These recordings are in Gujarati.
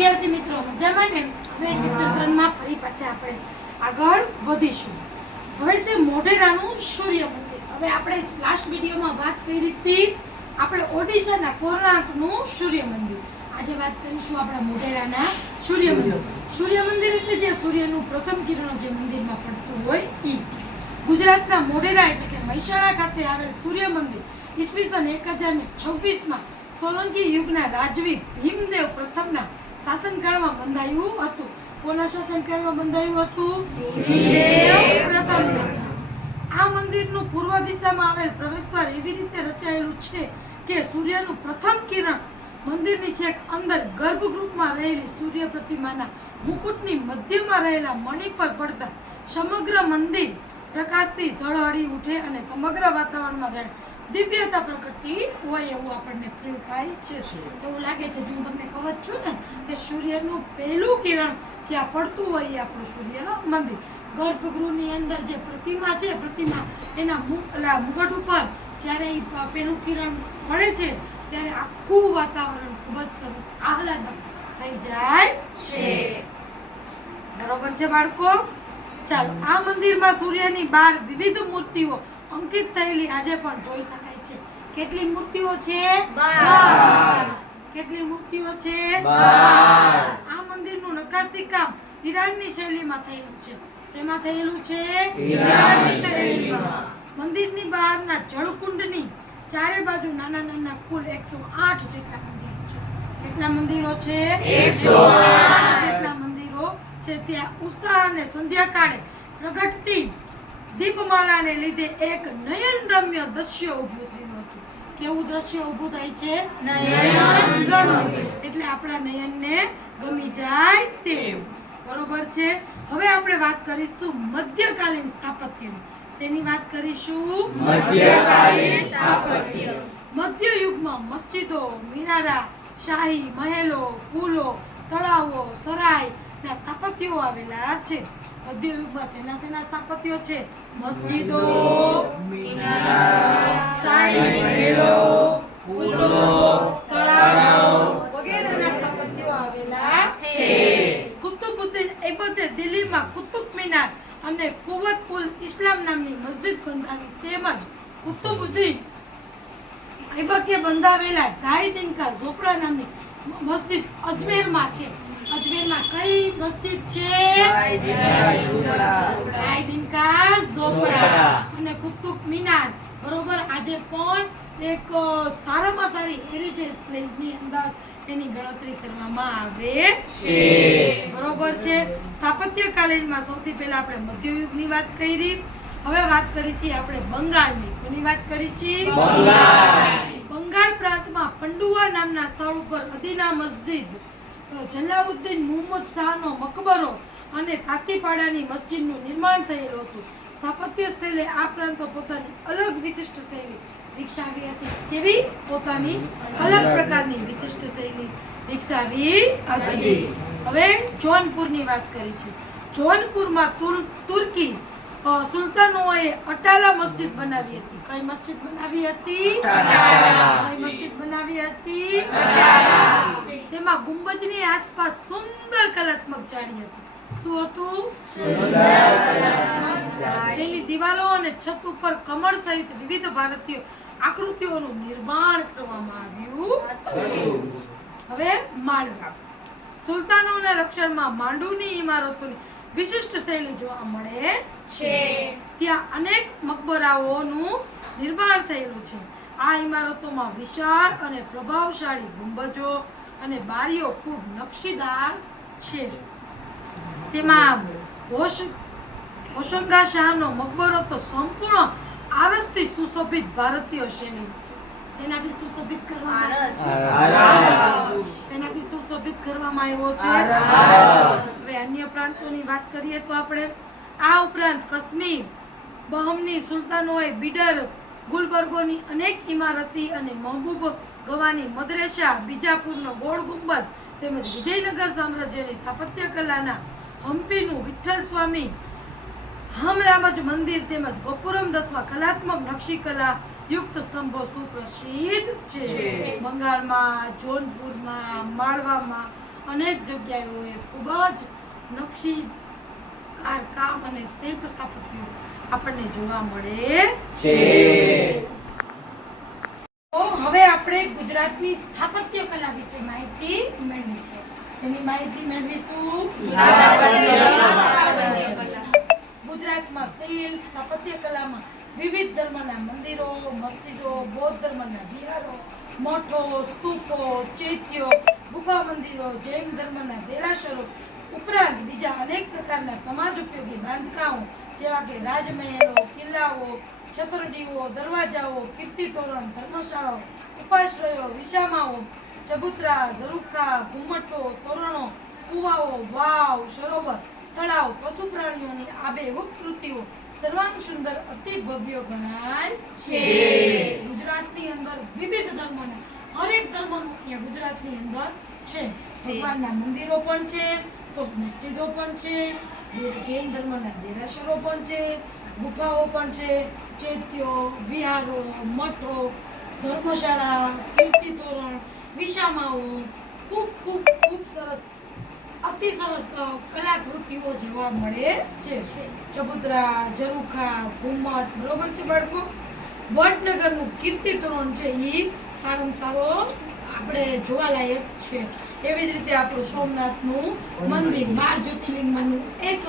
વિદ્યાર્થી મિત્રો મજામાં ને? હવે ચેપ્ટર 3 માં ફરી પાછા આપણે આગળ વધીશું. હવે છે મોઢેરાનું સૂર્ય મંદિર. હવે આપણે લાસ્ટ વિડિયોમાં વાત કરી હતી આપણે ઓડિશાના કોણાર્કનું સૂર્ય મંદિર. આજે વાત કરીશું આપણા મોઢેરાના સૂર્ય મંદિર. સૂર્ય મંદિર એટલે જે સૂર્યનું પ્રથમ કિરણો જે મંદિરમાં પડતું હોય ઈ. ગુજરાતના મોઢેરા એટલે કે મહેસાણા ખાતે આવેલ સૂર્ય મંદિર ઈસવીસન 1026 માં સોલંકી યુગના રાજવી ભીમદેવ પ્રથમના શાસનકાળમાં બંધાયું હતું. કોના શાસનકાળમાં બંધાયું હતું? ભીમદેવ પ્રથમના. આ મંદિરનું પૂર્વ દિશામાં આવેલ પ્રવેશદ્વાર એવી રીતે રચાયેલું છે કે સૂર્યનું પ્રથમ કિરણ મંદિરની છેક અંદર ગર્ભગૃહમાં રહેલી સૂર્ય પ્રતિમાના મુકુટની મધ્યમાં રહેલા મણિ પર પડતા સમગ્ર મંદિર પ્રકાશથી ઝળહળી ઉઠે અને સમગ્ર વાતાવરણમાં જાણે દિવ્યતા પ્રગટતી હોય એવું આપણને ફીલ થાય છે. એવું લાગે છે જો હું તમને કહું છું ને કે સૂર્યનું પહેલું કિરણ જ્યાં પડતું હોય એ આપણું સૂર્ય મંદિર. ગર્ભગૃહની અંદર જે પ્રતિમા છે પ્રતિમા એના મુકટ ઉપર જ્યારે એ પહેલું કિરણ પડે છે ત્યારે આખું વાતાવરણ ખૂબ જ સરસ આહલાદક થઈ જાય છે. બરોબર છે બાળકો? ચાલો, આ મંદિરમાં સૂર્યની 12 વિવિધ મૂર્તિઓ અંકિત થયેલી આજે પણ જોઈ શકાય છે. કેટલી મૂર્તિઓ છે? 12. કેટલી મૂર્તિઓ છે? 12. આ મંદિરનું નકાશી કામ ઈરાનની શૈલીમાં થયેલું છે. શેમાં થયેલું છે? ઈરાનની શૈલીમાં. મંદિરની બહારના જળકુંડની ચારે બાજુ નાના નાના કુલ 108 જેટલા મંદિરો છે. કેટલા મંદિરો છે? 108 જેટલા મંદિરો છે. ત્યાં ઉષા અને સંધ્યાકાળે પ્રગટતી દીપમાલાને લીધે એક નયનરમ્ય દ્રશ્ય ઊભું થયું હતું. કેવું દ્રશ્ય ઊભું થાય છે? નયનરમ્ય. એટલે આપણા નયનને ગમી જાય તેવું. બરોબર છે? હવે આપણે વાત કરીશું મધ્યકાલીન સ્થાપત્યની. શેની વાત કરીશું? મધ્યકાલીન સ્થાપત્ય. મધ્ય યુગમાં મસ્જિદો, મિનારા, શાહી મહેલો, પુલો, તળાવો, સરાય ના સ્થાપત્યો આવેલા છે. મધ્ય યુગમાં સેના સ્થાપત્યો છે? મસ્જિદો, મિનારા, શાહી મહેલો, પુલો, તળાવો વગેરેના સ્થાપત્યો આવેલા છે. કુતુબુદ્દીન ઐબકે દિલ્હીમાં કુતુબ મિનાર અને કુવત ઉલ ઇસ્લામ નામની મસ્જિદ બંધાવી. તેમજ કુતુબુદ્દીન ઐબકે બંધાવેલા ઢાઈ દિનકા ઝોપડા નામની મસ્જિદ અજમેરમાં છે. અજમેરમાં કઈ મસ્જિદ છે? ઢાઈ દિનકા ઝોપડા અને કુતુબ મિનાર. બરોબર, આજે પણ એક સારામાં સારી હેરિટેજ પ્લેસની અંદર એની ગણતરી કરવામાં આવે છે. બરોબર છે? સ્થાપત્ય કાલીનમાં સૌથી પહેલા આપણે મધ્યયુગની વાત કરી. હવે વાત કરી છે આપણે બંગાળની. કોની વાત કરી છે? બંગાળ પ્રાંતમાં પંડુઆ નામના સ્થળ ઉપર અદીના મસ્જિદ, જલાઉદ્દીન મુહમ્મદ શાહનો મકબરો અને તાતીપાડાની મસ્જિદનું નિર્માણ થયેલું હતું. સ્થાપત્ય શૈલી આ પ્રાંતો પોતાની અલગ વિશિષ્ટ શૈલી વિકસાવી હતી. કેવી? પોતાની અલગ પ્રકારની વિશિષ્ટ શૈલી વિકસાવી હતી. હવે જોનપુરની વાત કરી છે. જોનપુરમાં તુર્કી સુલતાનોએ અટાલા મસ્જિદ બનાવી હતી. કઈ મસ્જિદ બનાવી હતી? કઈ મસ્જિદ બનાવી હતી? તેમાં ગુંબજની આસપાસ સુંદર કલાત્મક જાળી હતી. શું હતું? તેની દિવાલો અને છત ઉપર કમળ સહિત વિવિધ ભારતીય આકૃતિઓનું નિર્માણ કરવામાં આવ્યું. હવે માળવા. સુલતાનોના રક્ષણમાં માંડુની ઇમારતોની વિશિષ્ટ શૈલી જોવા મળે છે. ત્યાં અનેક મકબરાઓનું નિર્માણ થયેલું છે. આ ઇમારતોમાં વિશાળ અને પ્રભાવશાળી ગુંબજો અને બારીઓ ખૂબ નકશીદાર છે. તેમાં હોશંગા શાહનો મકબરો તો સંપૂર્ણ આરસથી સુશોભિત ભારતીય શૈલી છે. શેનાથી સુશોભિત કરવામાં આવ્યો? શેનાથી સુશોભિત કરવામાં આવ્યો છે? હવે અન્ય પ્રાંતોની વાત કરીએ તો આપણે આ ઉપરાંત કાશ્મીર બહમની સુલતાનોએ બિડર ગુલબર્ગોની અનેક ઇમારતી અને મહબૂબ ગવાની મદ્રેસા, બીજાપુરનો ગોળ ગુંબજ તેમજ વિજયનગર સામ્રાજ્યની સ્થાપત્ય કલાના હમ્પીનું વિઠ્ઠલ સ્વામી હમરામજ મંદિર તેમજ ગોપુરમ દત્તમાં કલાત્મક નકશીકલા યુક્ત સ્તંભો સુપ્રસિદ્ધ છે. બંગાળમાં, જોનપુરમાં, માળવામાં અનેક જગ્યાઓએ ખૂબ જ નકશીદાર કામ અને શિલ્પ સ્થાપત્યો આપણને જોવા મળે છે. તો હવે આપણે ગુજરાતની સ્થાપત્ય કલા વિશે માહિતી મેળવીશું. શેની માહિતી મેળવીશું? ગુજરાતમાં શિલ્પ સ્થાપત્ય કલામાં વિવિધ ધર્મના મંદિરો, મસ્જિદો, બૌદ્ધ ધર્મના વિહારો, મઠો, સ્તૂપો, ચૈત્યો, ગુફા મંદિરો, જૈન ધર્મના દેરાસરો ઉપરાંત બીજા અનેક પ્રકારના સમાજ ઉપયોગી બાંધકામો જેવા કે રાજમહેલો, કિલ્લાઓ, છતરડીઓ, દરવાજાઓ, કીર્તિ તોરણ, ધર્મશાળાઓ, ઉપાશ્રયો, વિસામાઓ, ચબુતરા, ઝરૂખા, ઘુમટો, તોરણો, કુવાઓ, વાવ, સરોવર, તળાવ, પશુ પ્રાણીઓની આબેહૂબ કૃતિઓ સર્વાંગ સુંદર અતિ ભવ્ય ગણાય છે. ગુજરાતની અંદર વિવિધ ધર્મોના હરેક ધર્મનું અહીંયા ગુજરાતની અંદર છે. ભગવાનના મંદિરો પણ છે, તો મસ્જિદો પણ છે, જૈન ધર્મના દેરાસરો પણ છે, ગુફાઓ પણ છે, ચૈત્યો, વિહારો, મઠો, ધર્મશાળા, કીર્તિ તોરણ, વિસામાઓ, ખૂબ ખૂબ ખૂબ સરસ અતિ સરસ કલાકૃતિઓ જોવા મળે છે. ચબુતરા, ઝરૂખા, ઘુમટ, બરોબર છે બાળકો. વડનગરનું કીર્તિ તોરણ છે એ સારામાં સારો આપણે જોવાલાયક છે. એવી જ રીતે આપણું સોમનાથનું મંદિર 12 જ્યોતિર્લિંગમાંનું એક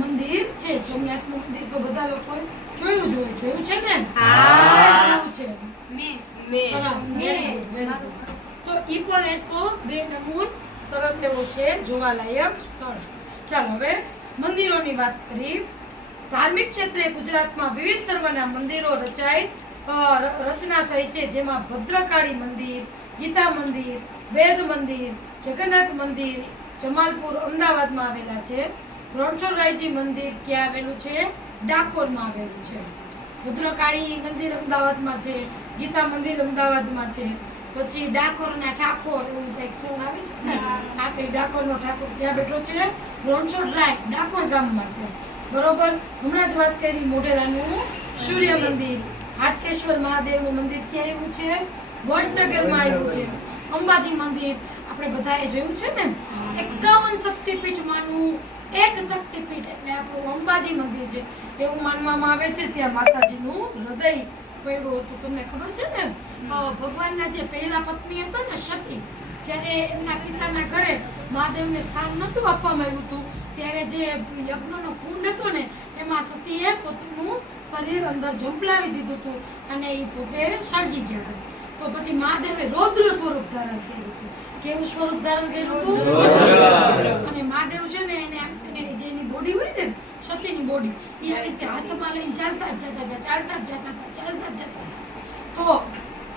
મંદિર છે. સોમનાથનું મંદિર તો બધા લોકો જોયું છે ને? જોયું છે. સરસ. તો ઈ પણ એક બેનમૂન સરસ એવો છે જોવાલાયક સ્થળ. ચાલો હવે મંદિરોની વાત કરી. ધાર્મિક ક્ષેત્રે ગુજરાતમાં વિવિધ ધર્મના મંદિરો રચના થઈ છે, જેમાં ભદ્રકાળી મંદિર, ગીતા મંદિર, વેદ મંદિર, જગન્નાથ મંદિર જમાલપુર અમદાવાદમાં આવેલા છે. રણછોડરાયજી મંદિર ક્યાં આવેલું છે? ડાકોરમાં આવેલું છે. ભદ્રકાળી મંદિર અમદાવાદમાં છે, ગીતા મંદિર અમદાવાદમાં છે. પછી ડાકોરના ઠાકોર એવું કંઈક સોંગ આવે છે ને, આ કઈ ડાકોરનો ઠાકોર ત્યાં બેઠો છે. રણછોડરાય ડાકોર ગામમાં છે, બરોબર. હમણાં જ વાત કરી મોઢેરાનું સૂર્ય મંદિર. હાટકેશ્વર મહાદેવનું મંદિર ક્યાં આવ્યું છે? વડનગરમાં આવ્યું છે. અંબાજી મંદિર આપણે બધાએ જોયું છે ને, 51 શક્તિપીઠમાંનું એક શક્તિપીઠ એટલે આપણું અંબાજી મંદિર છે. એવું માનવામાં આવે છે ત્યાં માતાજીનું હૃદય પડ્યું હતું. તમને ખબર છે ને, ભગવાનના જે પહેલા પત્ની હતા ને સતી, જ્યારે એમના પિતાના ઘરે મહાદેવને સ્થાન નહોતું આપવામાં આવ્યું હતું, ત્યારે જે યજ્ઞનો કુંડ હતો ને એમાં સતીએ પોતાનું શરીર અંદર ઝંપલાવી દીધું હતું અને એ પોતે સળગી ગયા હતા. તો પછી મહાદેવે રૌદ્ર સ્વરૂપ ધારણ કર્યું હતું. કેવું સ્વરૂપ ધારણ કર્યું હતું? અને મહાદેવ છે ને એને જેની બોડી હોય ને, સતીની બોડી, એ આવી રીતે હાથમાં લઈને ચાલતા જ જતા. તો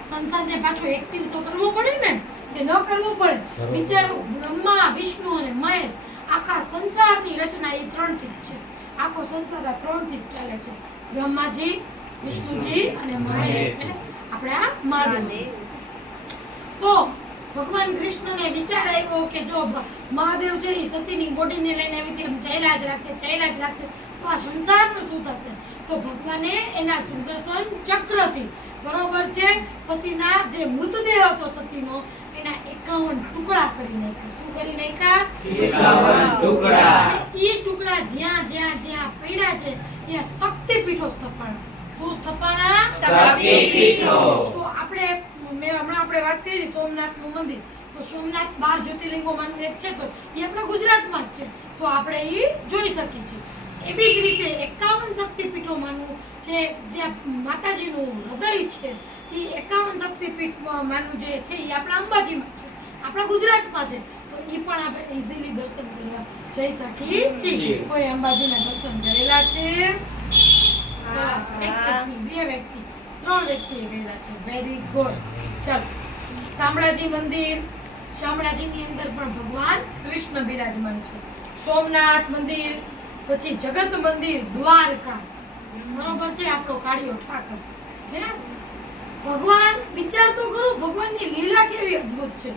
સંસારને પાછો એક્ટિવ તો કરવો પડે ને, કે ન કરવો પડે? વિચારો, બ્રહ્મા, વિષ્ણુ અને મહેશ, આખા સંસારની રચના એ 3 થી જ છે. આખો સંસાર આ 3 થી જ ચાલે છે. બ્રહ્માજી, વિષ્ણુજી અને મહેશ છે આપણા મહાદેવ. તો ભગવાન કૃષ્ણને વિચાર આવ્યો કે જો મહાદેવ છે એ સતીની બોડીને લઈને આવી રીતે ચાલ્યા જ રાખશે તો આ સંસારનું શું થશે? તો ભગવાને એના સુદર્શન ચક્રથી, બરોબર છે, સતીના જે મૃતદેહ હતો સતીનો એના 51 ટુકડા કરી નાખ્યા. શું કરી નાખ્યા? 51 ટુકડા. અને એ ટુકડા જ્યાં પડ્યા છે ત્યાં શક્તિપીઠો સ્થપાણા. શું સ્થપાણા? શક્તિપીઠો. તો આપણે વાત કરી સોમનાથનું મંદિર, તો સોમનાથ 12 જ્યોતિર્લિંગોમાંનું એક છે, તો એ આપણા ગુજરાતમાં જ છે, તો આપણે એ જોઈ શકીએ છીએ. એવી જ રીતે 51 શક્તિપીઠોમાંનું જે માતાજીનું હૃદય છે એ 51 શક્તિપીઠમાંનું જે છે એ આપણા અંબાજીમાં છે, આપણા ગુજરાતમાં છે. તો એ પણ આપણે ઇઝીલી દર્શન કરવા જઈ શકીએ છીએ. કોઈ અંબાજીના દર્શન કરેલા છે? એક વ્યક્તિ, 2 વ્યક્તિ, 3 વ્યક્તિએ ગયેલા છે. Very good. ચાલો, શામળાજી મંદિર. શામળાજીની અંદર પણ ભગવાન કૃષ્ણ બિરાજમાન છે. સોમનાથ મંદિર, પછી જગત મંદિર દ્વારકા, બરોબર છે, આપણો કાળિયો ઠાકર. હે ભગવાન, વિચાર તો કરો, ભગવાનની લીલા કેવી અદ્ભુત છે.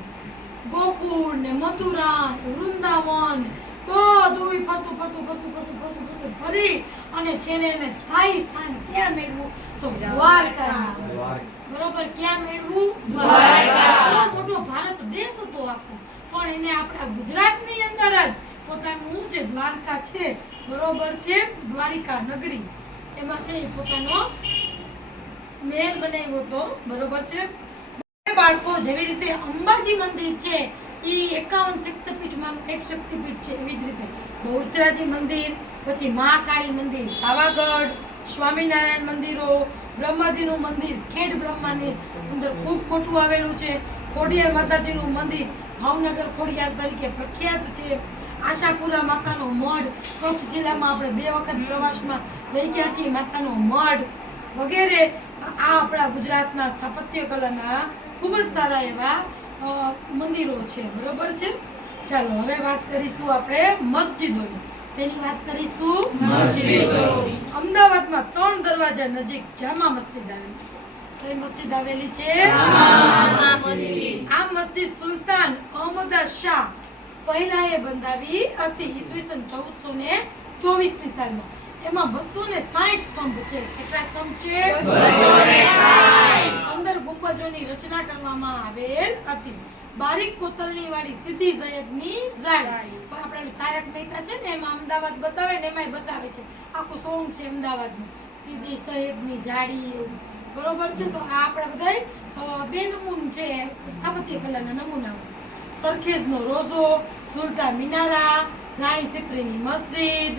ગોકુળ ને મથુરા, વૃંદાવન, બધું ફરતું ફરી અને છેલ્લે એને સ્થાયી સ્થાન ક્યાં મેળવું? તો દ્વારકા. બરોબર, ક્યાં મેળવું? દ્વારકા. મોટો ભારત દેશ હતો આખો, પણ એને આપણા ગુજરાતની અંદર જ પોતાનું જે દ્વારકા છે, બરોબર છે, દ્વારિકા નગરી, એમાં છે એ પોતાનો મહેલ બનાવ્યો હતો, બરોબર છે. બાળકો જેવી રીતે અંબાજી મંદિર છે એ 51 શક્તિપીઠમાંનું એક શક્તિપીઠ છે, એવી જ રીતે બહુચરાજી મંદિર, પછી મહાકાળી મંદિર પાવાગઢ, સ્વામિનારાયણ મંદિરો, બ્રહ્માજીનું મંદિર ખેડ બ્રહ્માની અંદર ખૂબ મોટું આવેલું છે, ખોડિયાર માતાજીનું મંદિર ભાવનગર ખોડિયાર તરીકે પ્રખ્યાત છે, આશાપુરા માતાનો મઢ કચ્છ જિલ્લામાં આપણે 2 વખત પ્રવાસમાં લઈ ગયા છીએ, માતાનો મઢ વગેરે આ આપણા ગુજરાતના સ્થાપત્ય કલાના ખૂબ જ સારા એવા મંદિરો છે, બરોબર છે. ચાલો હવે વાત કરીશું આપણે મસ્જિદોની. શેની વાત કરીશું? મસ્જિદોની. અમદાવાદમાં 3 દરવાજા નજીક જામા મસ્જિદ આવેલી છે. કઈ મસ્જિદ આવેલી છે? જામા મસ્જિદ. આ મસ્જિદ સુલતાન અહમદ શાહ પહેલાએ બંધાવી હતી ઈસવીસન 1424 ની સાલમાં. એમાં 260 સ્તંભ છે. કેટલા સ્તંભ છે? 260. અંદર ગુંબજોની રચના કરવામાં આવેલ હતી. બારીક કોતરણી વાળી સીધી સૈયદની જાળી. આપણે તારક મહેતા છે ને એમાં અમદાવાદ બતાવે ને એમાંય બતાવે છે, આખું સોંગ છે અમદાવાદનું, સીધી સૈયદની જાળી, બરોબર છે. તો આ આપણા બધાય 2 નમૂન છે સ્થાપત્ય કલાના નમૂનાઓ. સરખેજનો રોઝો, સુલતાન મિનારા, રાણી સિપ્રીની મસ્જિદ,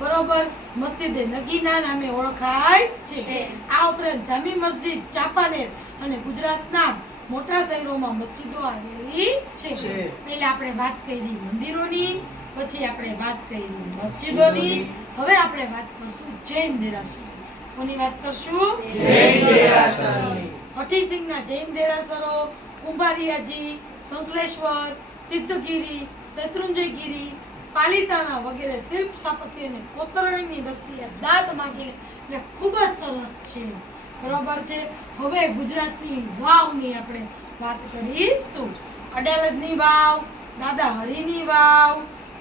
બરોબર, મસ્જિદે નગીના નામે ઓળખાય છે. આ ઉપરાંત જામી મસ્જિદ, ચાંપાનેર અને ગુજરાતના મોટા શહેરોમાં મસ્જિદો આવેલી છે. પહેલા આપણે વાત કરી મંદિરોની, પછી આપણે વાત કરી મસ્જિદોની, હવે આપણે વાત કરશું જૈન દેરાસર. કોની વાત કરશું? જૈન દેરાસરની. હઠીસિંહના જૈન દેરાસરો, કુંભારિયાજી, સંકલેશ્વર, સિદ્ધગીરી, શેત્રુંજયગીરી, પાલિતાણા વગેરે શિલ્પ સ્થાપત્ય અને કોતરણીની દ્રષ્ટિએ દાદ માંગેલી એટલે ખૂબ જ સરસ છે, બરોબર છે. હવે ગુજરાતની વાવની આપણે વાત કરીશું. અડાલજની વાવ, દાદા હરીની વાવ,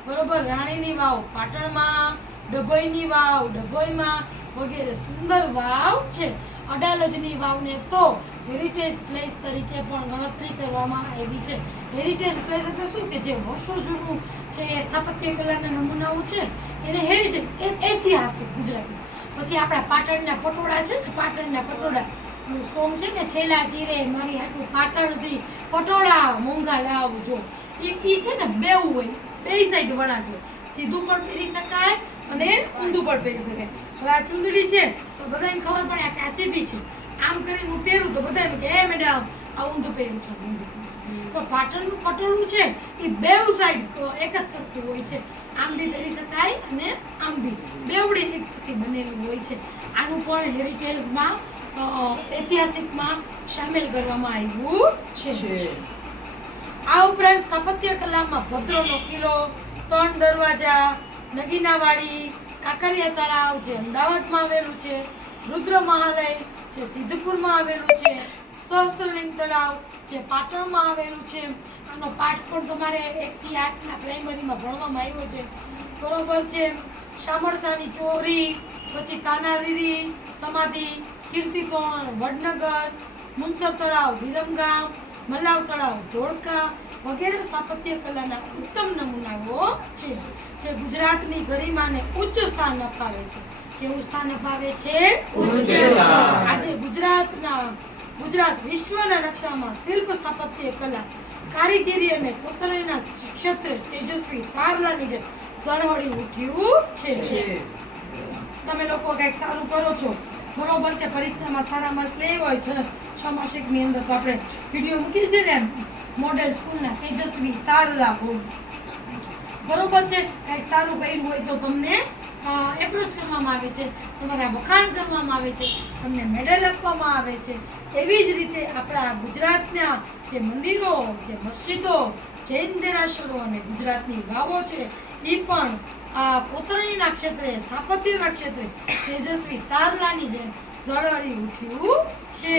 બરોબર, રાણીની વાવ પાટણમાં, ડભોઈની વાવ ડભોઈમાં વગેરે સુંદર વાવ છે. અડાલજની વાવને તો હેરિટેજ પ્લેસ તરીકે પણ ગણતરી કરવામાં આવી છે. હેરિટેજ પ્લેસ એટલે શું કે જે વર્ષો જૂનું છે એ સ્થાપત્ય કલાના નમૂનાઓ છે એને હેરિટેજ, ઐતિહાસિક ગુજરાતી. પછી આપણા પાટણના પટોળા છે ને, પાટણના પટોળા સોંગ છે ને, છેલ્લા ચીરે મારી હાટું પાટણથી પટોળા મોંઘા લાવજો, એ છે ને બેઉ હોય, 2 સાઈડ વણાટ હોય, સીધું પણ પહેરી શકાય અને ઊંધું પણ પહેરી શકાય. હવે આ ચૂંદડી છે તો બધાને ખબર પડે કે આ સીધી છે, આમ કરીને હું પહેરું તો બધા એમ કે એ મેડમ આ ઊંધું પહેર્યું છે. તો પાટણનું પટોળું છે એ બેઉ સાઈડ એક જ સરખું હોય છે, આમ બી પહેરી શકાય અને આમ બી, બેવડી એકથી બનેલું હોય છે. આનું પણ હેરિટેજમાં ઐતિહાસિકમાં સામેલ કરવામાં આવ્યું છે. આ ઉપરાંત સ્થાપત્ય કલામાં ભદ્રોનો કિલ્લો, 3 દરવાજા, નગીનાવાડી, કાંકરિયા તળાવ જે અમદાવાદમાં આવેલું છે, રુદ્ર મહાલય જે સિદ્ધપુરમાં આવેલું છે, સહસ્ત્રલિંગ તળાવ જે પાટણમાં આવેલું છે. આનો પાઠ પણ તમારે 1 થી 8 ના પ્રાઇમરીમાં ભણવામાં આવ્યો છે, બરોબર છે. શામળસાની ચોરી, પછી તાનારીરી સમાધિ, કીર્તિતોરણ વડનગર, મુનસર તળાવ વિરમગામ, મલાવ તળાવ ધોળકા વગેરે સ્થાપત્ય કલાના ઉત્તમ નમૂનાઓ છે જે ગુજરાતની ગરિમાને ઉચ્ચ સ્થાન અપાવે છે. કેવું સ્થાન અપાવે છે? ઉચ્ચ સ્થાન. આજે ગુજરાત વિશ્વના નકશામાં શિલ્પ સ્થાપત્ય કલા, કારીગરી અને કોતરણીના ક્ષેત્રે તેજસ્વી તારલાની જેમ ઝળહળી ઉઠ્યું છે. તમે લોકો કંઈક સારું કરો છો, બરોબર છે, પરીક્ષામાં સારા માર્ક લેવા હોય છે, 6 માસિકની અંદર તો આપણે વિડીયો મૂકીએ છીએ ને મોડેલ સ્કૂલના, તેજસ્વી તારલા હોય, બરોબર છે. કંઈક સારું કર્યું હોય તો તમને એપ્રોચ કરવામાં આવે છે, તમારા વખાણ કરવામાં આવે છે, તમને મેડલ આપવામાં આવે છે. એવી જ રીતે આપણા ગુજરાતના જે મંદિરો, જે મસ્જિદો, જૈન દેરાસરો અને ગુજરાતની વાવો છે એ પણ આ કોતરણીના ક્ષેત્રે, સ્થાપત્યના ક્ષેત્રે તેજસ્વી તારલાની જેમ ઝળહળી ઉઠ્યું છે.